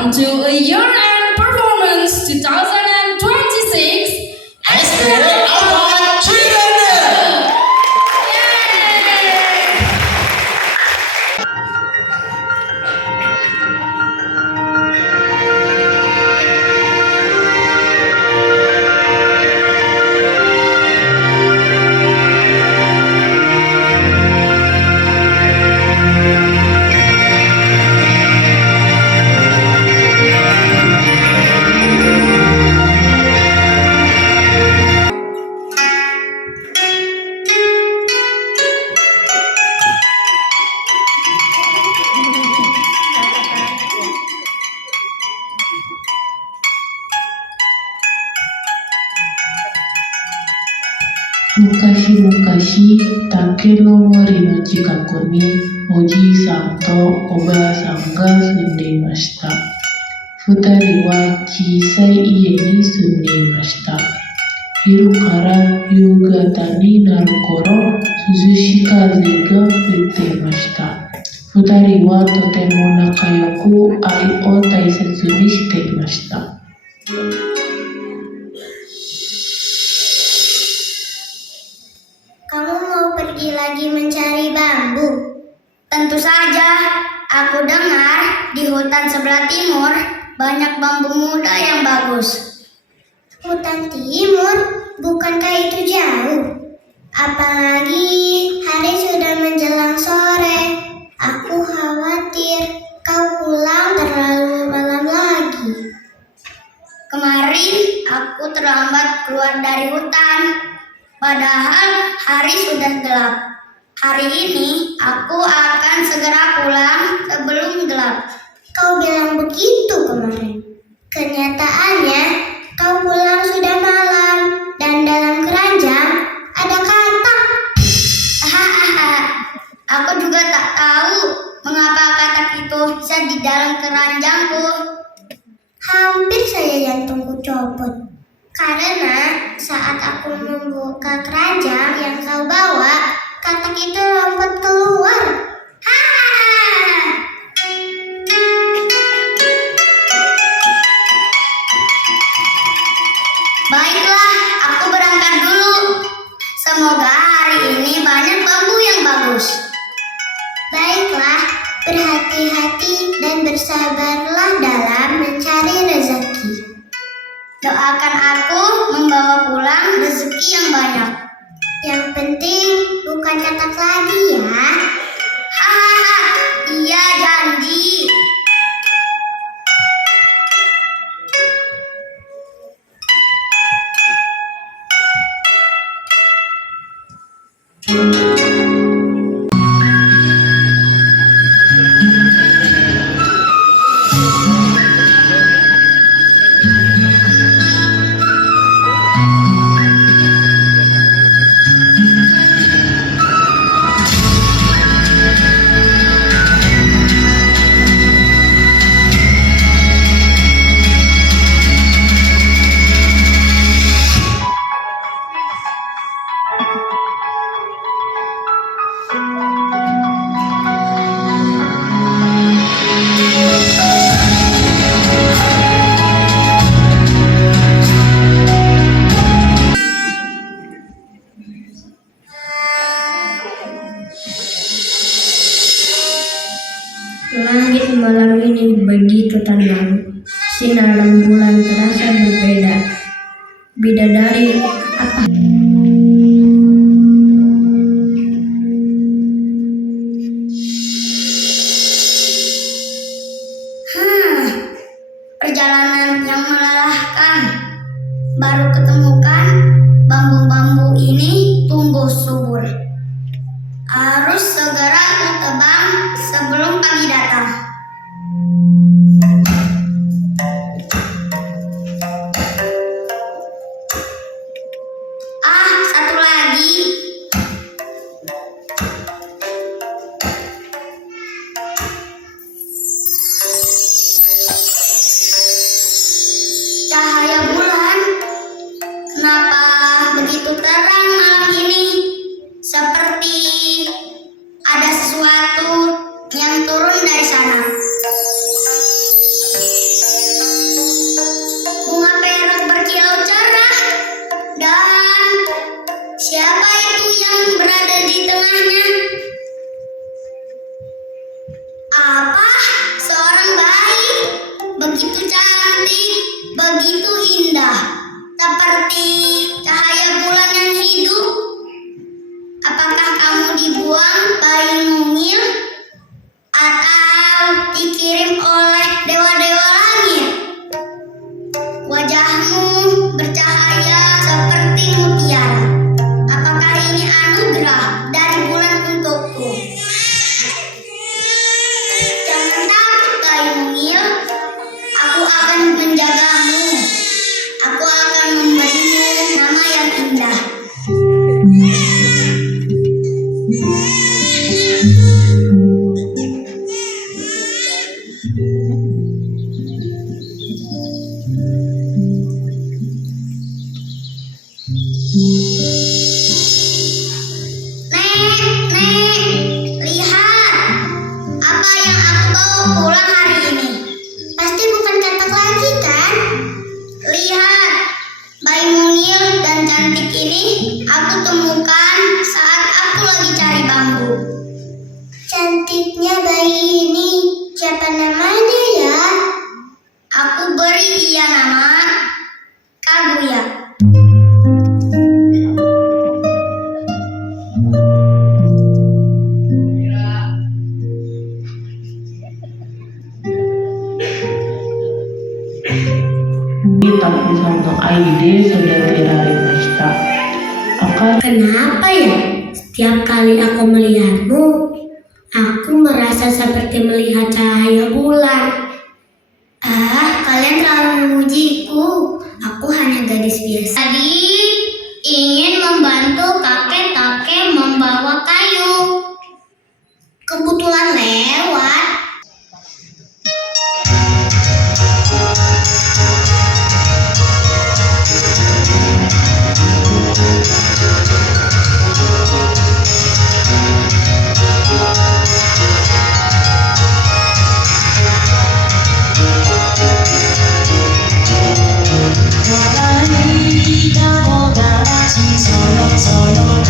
Welcome to a year-end performance 2026 SPL Award Children. Mukashi take no mori no chikaku ni oji-san to oba-san ga sunde imashita. Futari wa chisai ie ni sunde imashita. Hiru kara yugata ni naru koro suzushi kaze ga futte imashita. Futari wa totemo nakayoku ai o taisetsu ni shite imashita. Kamu mau pergi lagi mencari bambu? Tentu saja, aku dengar di hutan sebelah timur banyak bambu muda yang bagus. Hutan timur? Bukankah itu jauh? Apalagi hari sudah menjelang sore. Aku khawatir kau pulang terlalu malam lagi. Kemarin aku terlambat keluar dari hutan. Padahal hari sudah gelap. Hari ini aku akan segera pulang sebelum gelap. Kau bilang begitu kemarin. Kenyataannya kau pulang sudah malam dan dalam keranjang ada katak. Hahaha. Aku juga tak tahu mengapa katak itu bisa di dalam keranjangku. Hampir saja jantungku copot. Karena saat aku membuka keranjang yang kau bawa, katak itu lompat keluar. Baiklah, aku berangkat dulu. Semoga hari ini banyak bambu yang bagus. Baiklah, berhati-hati dan bersabarlah dalam mencari rezeki. Doakan aku membawa pulang rezeki yang banyak. Yang penting bukan katak lagi ya. Hahaha, iya janji. Langit malam ini begitu tenang. Sinar rembulan terasa berbeda. Bidadari apa? Perjalanan yang melelahkan. Baru ketemukan bambu-bambu ini tumbuh subur. Harus segera ditebang sebelum pagi datang. begitu cantik, begitu indah, seperti cahaya bulan yang hidup. Apakah kamu dibuang, bayi mungil, atau dikirim oleh dewa-dewa langit? Wajahmu bercahaya seperti mutiara. Apakah ini anugerah dari bulan untukku? Jangan takut, bayi mungil. Aku akan menjagamu. Aku akan memberimu nama yang indah. Nek, lihat apa yang aku bawa pulang hari ini. Pasti bukan katak lagi kan? Lihat, bayi mungil dan cantik ini aku temukan saat aku lagi cari bambu. Cantiknya bayi ini, siapa namanya ya? Aku beri dia nama Kaguya. Takusan no aide sudah dirarimashita. Kenapa ya? Setiap kali aku melihatmu, aku merasa seperti melihat cahaya bulan. Kalian terlalu memujiku. Aku hanya gadis biasa. Tadi ingin membantu kakek-kakek membawa kayu. Kebetulan lewat. Solo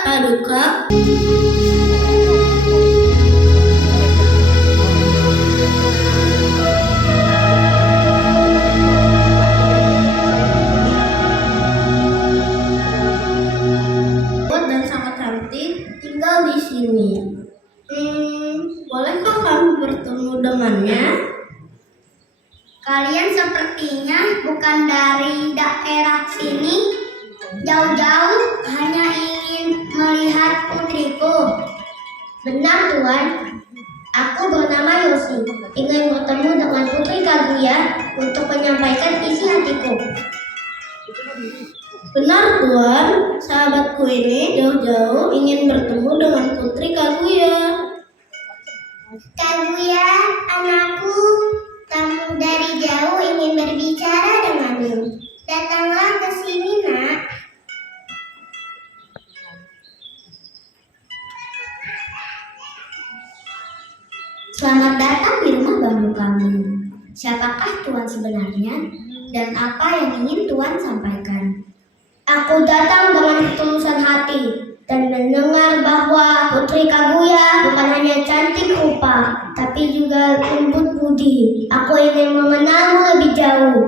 Paduka. Dan sangat cantik tinggal di sini. Bolehkah kami bertemu dengannya? Kalian sepertinya bukan dari daerah sini. Jauh-jauh hanya ingin melihat putriku. Benar, Tuan. Aku bernama Yosi, ingin bertemu dengan Putri Kaguya untuk menyampaikan isi hatiku. Benar, Tuan. Sahabatku ini jauh-jauh ingin bertemu dengan Putri Kaguya. Kaguya, anakku, tamu dari jauh ingin berbicara denganmu. Datanglah ke sini, Nak. Selamat datang di rumah bambu kami. Siapakah Tuan sebenarnya dan apa yang ingin Tuan sampaikan? Aku datang dengan ketulusan hati dan mendengar bahwa Putri Kaguya bukan hanya cantik rupa, tapi juga lembut budi. Aku ingin mengenalmu lebih jauh.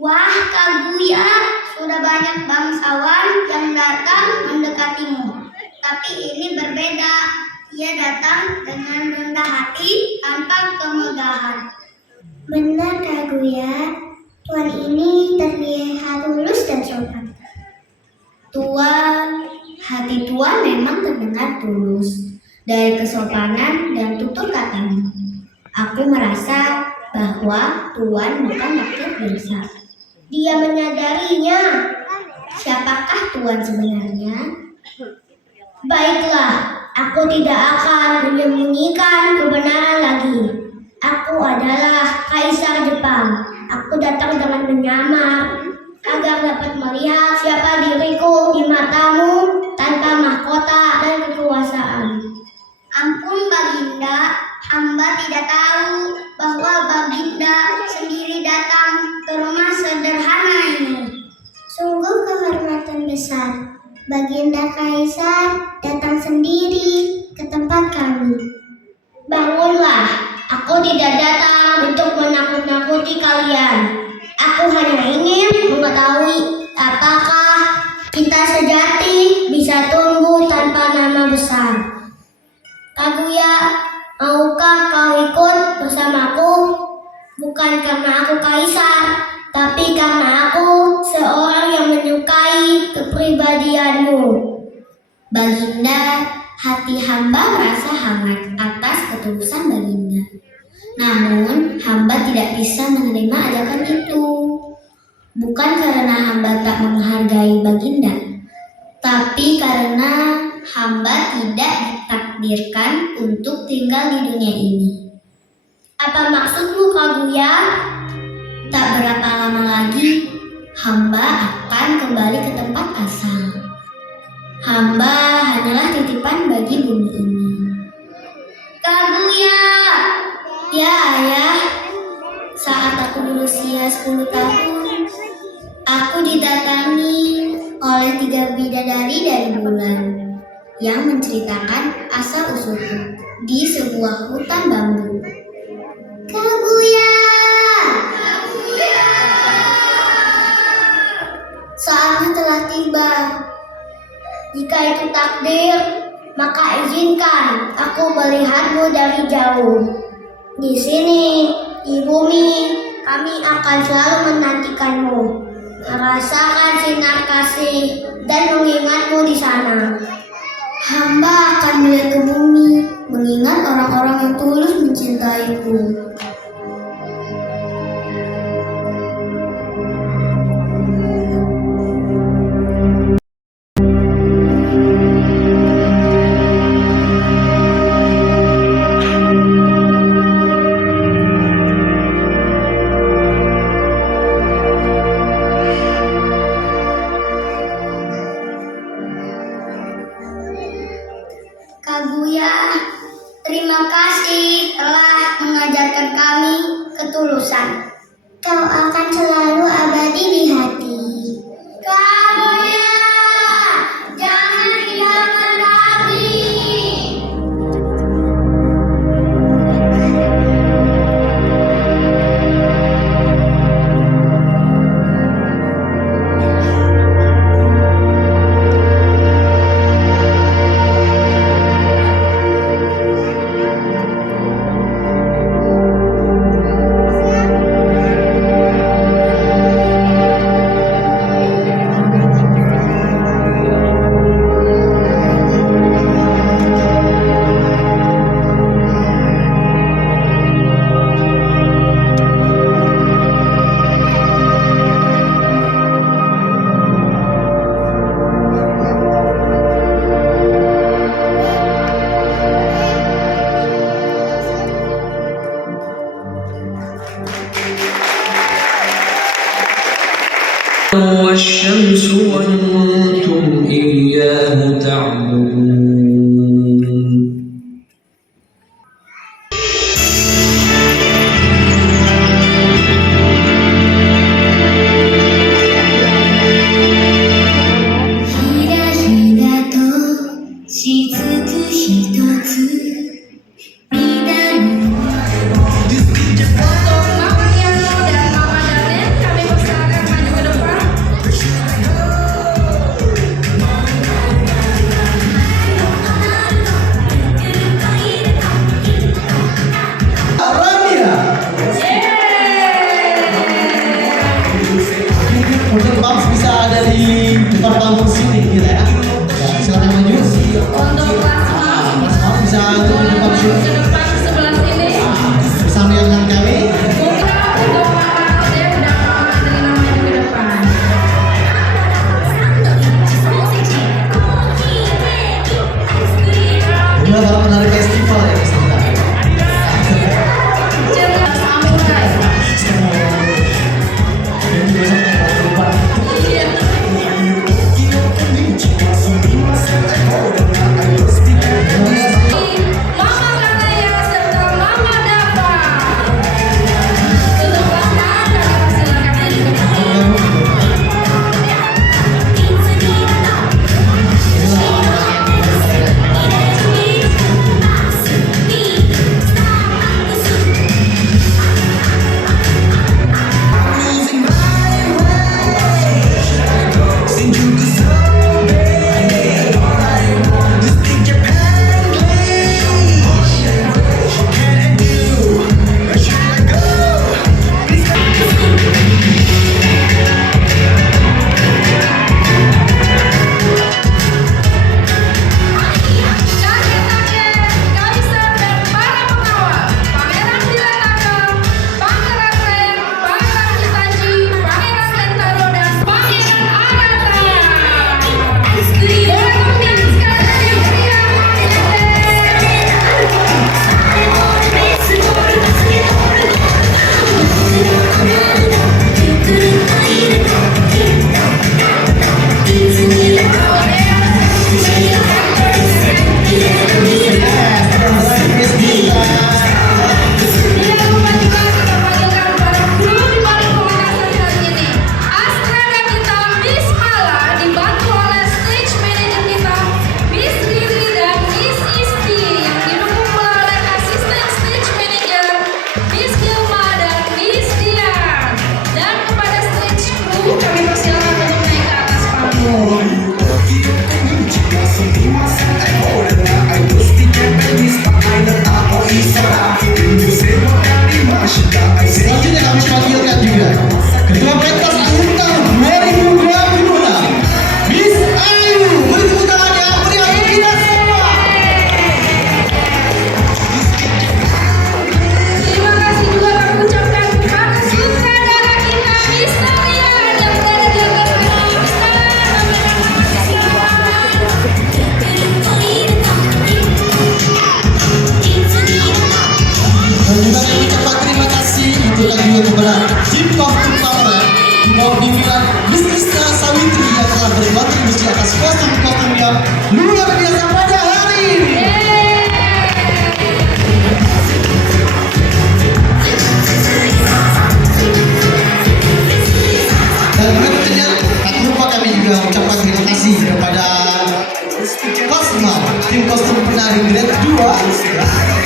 Wah, Kaguya, sudah banyak bangsawan yang datang mendekatimu. Tapi ini berbeda. Ia datang dengan rendah hati tanpa kemegahan. Benar, Kaguya. Tuan ini terlihat tulus dan sopan. Tuan, hati Tuan memang terdengar tulus dari kesopanan dan tutur katamu. Aku merasa bahwa Tuan bukan rakyat biasa. Dia menyadarinya. Siapakah Tuan sebenarnya? Baiklah, aku tidak akan menyembunyikan kebenaran lagi. Aku adalah Kaisar Jepang. Aku datang dengan menyamar agar dapat melihat siapa diriku di matamu tanpa mahkota dan kekuasaan. Ampun, Baginda, hamba tidak tahu bahwa Baginda sendiri datang ke rumah sederhana ini. Sungguh kehormatan besar. Baginda Kaisar datang sendiri ke tempat kami. Bangunlah, aku tidak datang untuk menakut-nakuti kalian. Aku hanya ingin mengetahui apakah kita sejati bisa tumbuh tanpa nama besar. Kaguya, maukah kau ikut bersamaku? Bukan karena aku kaisar, tapi karena aku seorang yang menyukai kepribadianmu. Baginda, hati hamba merasa hangat atas ketulusan Baginda. Namun, hamba tidak bisa menerima ajakan itu. Bukan karena hamba tak menghargai Baginda, tapi karena hamba tidak ditakdirkan untuk tinggal di dunia ini. Apa maksudmu, Kaguya? Tak berapa lama lagi, hamba akan kembali ke tempat asal. Hamba hanyalah titipan bagi bumi ini. Kaguya! Ya, Ayah. Saat aku berusia 10 tahun, aku didatangi oleh 3 bidadari dari bulan yang menceritakan asal-usulku di sebuah hutan bambu. Kaguya! Kaguya! Saatnya telah tiba. Jika itu takdir, maka izinkan aku melihatmu dari jauh. Di sini, di bumi, kami akan selalu menantikanmu, merasakan sinar kasih dan mengingatmu di sana. Hamba akan melihat ke bumi, mengingat orang-orang yang tulus mencintaiku. Kaguya, terima kasih telah mengajarkan kami ketulusan. Kau akan selalu abadi di hati. Kaguya, jangan تعبدون Mama Diano dan Mama Danen, kami persilakan maju ke depan. Rania. Mungkin Bams bisa ada di depan panggung sini gitu ya. Ya, silakan maju. Untuk kelas Mas Bams bisa untuk di depan maju sini. ke depan sebelah sini. Bersama dengan kami. Mungkin untuk Mama Odem dan Mama Adrina maju ke depan. Ini baru menari festival ya Mas Dita. Jangan samurai. Ini juga sampai lupa. Iya. Mama Kanaya serta Mama Dava. Untuk kelas A, kami persilakan maju ke depan. Kakek-kakek, Kaisar dan para pengawal, Pangeran Dilanaka, Pangeran Ren, Pangeran Itachi, Pangeran Tentaro, dan Pangeran Agatha. Boleh kami sekali lagi berikan Tidak lupa juga kita panggilkan para kru di balik pementasan kali ini. Astrada kita Miss Mala dibantu oleh stage manager kita Miss Riri dan Miss Isti yang didukung pula oleh asisten stage manager Miss Gilma dan Miss Dian. Dan kepada stage crew kami persilakan untuk naik ke atas panggung. Selanjutnya kami panggilkan juga Ketua Pentas Akhir Tahun 2026 Miss Ayu. Beri tepuk tangan yang meriah untuk kita semua. Terima kasih juga kami ucapkan kepada sutradara kita Miss Talian yang berada di atas panggung. Dan juga kami ucapkan terima kasih juga kepada tim kostum pameran di bawah bimbingan Miss Krisna Sawitri yang telah berkontribusi atas kostum-kostum yang luar biasa pada hari ini. Dan berikutnya tak lupa kami juga mengucapkan terima kasih kepada Cosmo, tim kostum penari grade 2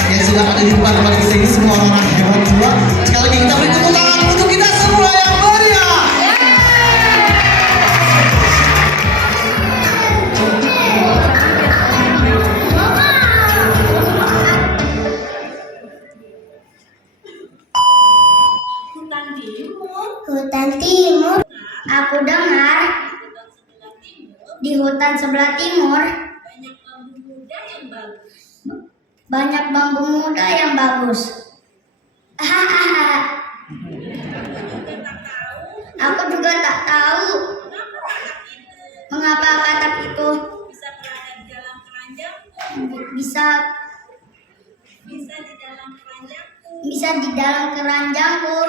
yang sudah ada di depan kepada kita ini semua orang hebat tua. Sekali lagi kita beri tepuk tangan untuk kita semua yang meriah. Hutan Timur. Aku dengar di hutan sebelah timur banyak bambu muda yang bagus. Hahaha. Aku juga tak tahu mengapa katak itu bisa di dalam keranjangku.